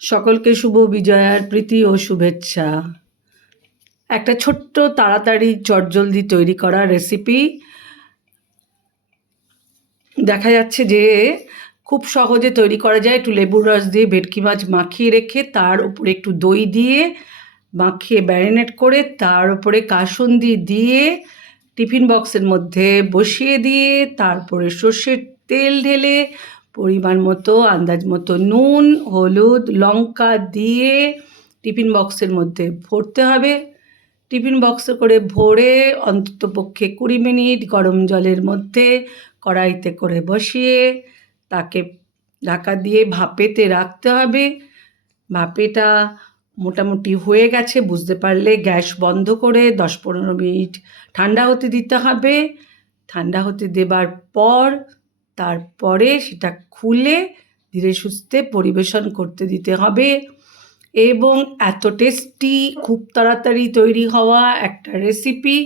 সকলকে শুভ বিজয়ার প্রীতি ও শুভেচ্ছা। একটা ছোট্ট তাড়াতাড়ি চটজলদি তৈরি করা রেসিপি দেখা যাচ্ছে যে খুব সহজে তৈরি করা যায়। একটু লেবুর রস দিয়ে ভেটকি মাছ মাখিয়ে রেখে তার উপরে একটু দই দিয়ে মাখিয়ে ম্যারিনেট করে তার উপরে কাসুন্দি দিয়ে টিফিন বক্সের মধ্যে বসিয়ে দিয়ে তারপরে সর্ষের তেল ঢেলে পরিমাণ মতো, আন্দাজ মতো নুন, হলুদ, লঙ্কা দিয়ে টিফিন বক্সের মধ্যে ভরতে হবে। টিফিন বক্সে করে ভরে অন্তত পক্ষে কুড়ি মিনিট গরম জলের মধ্যে কড়াইতে করে বসিয়ে তাকে ঢাকা দিয়ে ভাপেতে রাখতে হবে। ভাপেটা মোটামুটি হয়ে গেছে, বুঝতে পারলে গ্যাস বন্ধ করে দশ পনেরো মিনিট ঠান্ডা হতে দিতে হবে। ঠান্ডা হতে দেবার পর তারপরে সেটা খুলে ধীরে সুস্থে পরিবেশন করতে দিতে হবে এবং এত টেস্টি খুব তাড়াতাড়ি তৈরি হওয়া একটা রেসিপি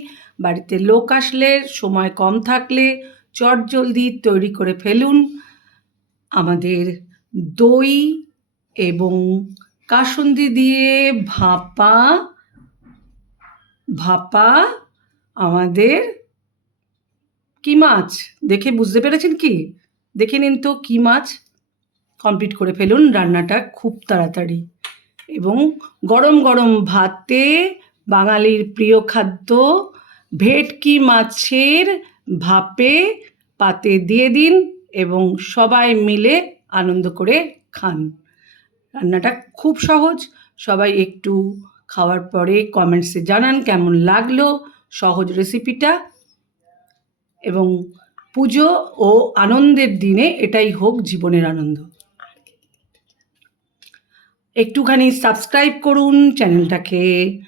বাড়িতে লোক আসলে সময় কম থাকলে চট জলদি তৈরি করে ফেলুন। আমাদের দই এবং কাসুন্দি দিয়ে ভাপা ভাপা আমাদের কি মাছ? দেখে বুঝতে পেরেছেন কি? দেখে নিন তো কি মাছ? কমপ্লিট করে ফেলুন রান্নাটা খুব তাড়াতাড়ি। এবং গরম গরম ভাতে বাঙালির প্রিয় খাদ্য ভেটকি মাছের ভাপে পাতে দিয়ে দিন এবং সবাই মিলে আনন্দ করে খান। রান্নাটা খুব সহজ। সবাই একটু খাওয়ার পরে কমেন্টসে জানান কেমন লাগল সহজ রেসিপিটা এবং পুজো ও আনন্দের দিনে এটাই হোক জীবনের আনন্দ। একটুখানি সাবস্ক্রাইব করুন চ্যানেলটাকে,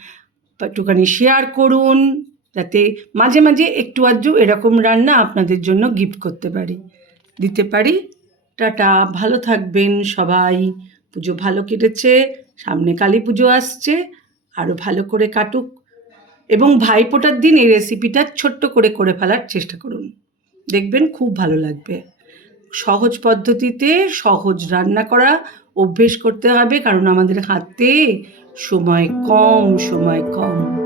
একটুখানি শেয়ার করুন, যাতে মাঝে মাঝে একটু আধটু এরকম রান্না আপনাদের জন্য গিফট করতে পারি। দিতে পারি। টাটা, ভালো থাকবেন সবাই। পুজো ভালো কেটেছে, সামনে কালী পুজো আসছে আরও ভালো করে কাটুক। এবং ভাইফোঁটার দিন এই রেসিপিটা ছোট্ট করে করে ফেলার চেষ্টা করুন। দেখবেন খুব ভালো লাগবে। সহজ পদ্ধতিতে সহজ রান্না করা অভ্যেস করতে হবে, কারণ আমাদের হাতে সময় কম সময় কম।